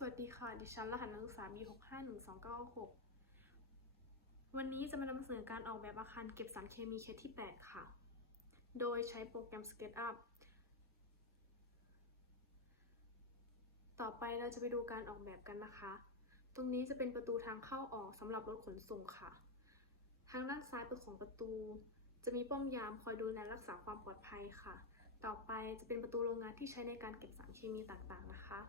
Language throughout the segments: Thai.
สวัสดีค่ะ ดิฉันรหัสนักศึกษา B 6 5 1 2 9 6 วันนี้จะมานำเสนอการออกแบบอาคารเก็บสารเคมีเคสที่ 8 ค่ะ โดยใช้โปรแกรม SketchUp ต่อไปเราจะไปดูการออกแบบกันนะคะ ตรงนี้จะเป็นประตูทางเข้าออกสำหรับรถขนส่งค่ะ ทางด้านซ้ายเป็นของประตู จะมีป้อมยามคอยดูแลรักษาความปลอดภัยค่ะ ต่อไปจะเป็นประตูโรงงานที่ใช้ในการเก็บสารเคมีต่างๆนะคะ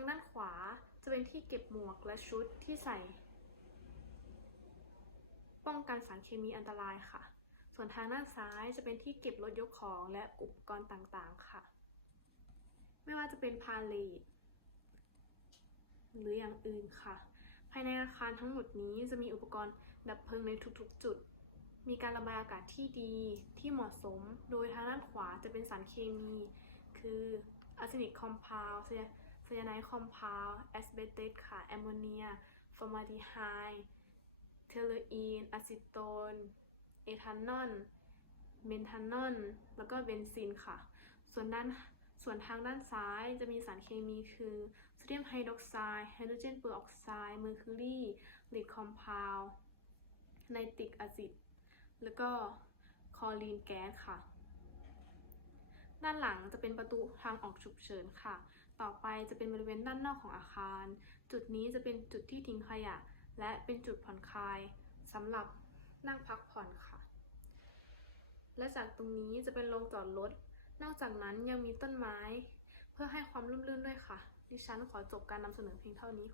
างด้านขวาจะเป็นที่เก็บหมวกและชุดที่ใส่ ป้องกันสารเคมีอันตรายค่ะ ส่วนทางด้านซ้ายจะเป็นที่เก็บรถยกของและอุปกรณ์ต่างๆค่ะ ไม่ว่าจะเป็นพาเลทหรืออย่างอื่นค่ะ ภายในอาคารทั้งหมดนี้จะมีอุปกรณ์ดับเพลิงในทุกๆ จุด มีการระบายอากาศที่ดีที่เหมาะสม โดยทางด้านขวาจะเป็นสารเคมี คืออาร์เซนิกคอมเพลด์ ไซยาไนด์คอมเพลด์แอสเบสเตสค่ะ แอมโมเนีย ฟอร์มาลดีไฮด์เทเลอีนอะซิโตน เอทานอล เมนทานอล แล้วก็เบนซินค่ะ ส่วนด้านส่วนทางด้านซ้ายจะมีสารเคมีคือโซเดียมไฮดรอกไซด์ ไฮโดรเจนเปอร์ออกไซด์ เมอร์คิวรีลิดคอมเพลด์ไนตริกอะซิด แล้วก็คอรีนแก๊สค่ะ ด้านหลังจะเป็นประตูทางออกฉุกเฉินค่ะ ต่อไปจะเป็นบริเวณด้านนอกของอาคาร จุดนี้จะเป็นจุดที่ทิ้งขยะ และเป็นจุดผ่อนคลายสำหรับนั่งพักผ่อนค่ะ และจากตรงนี้จะเป็นโรงจอดรถ นอกจากนั้นยังมีต้นไม้ เพื่อให้ความร่มรื่นด้วยค่ะ ดิฉันขอจบการนำเสนอเพียงเท่านี้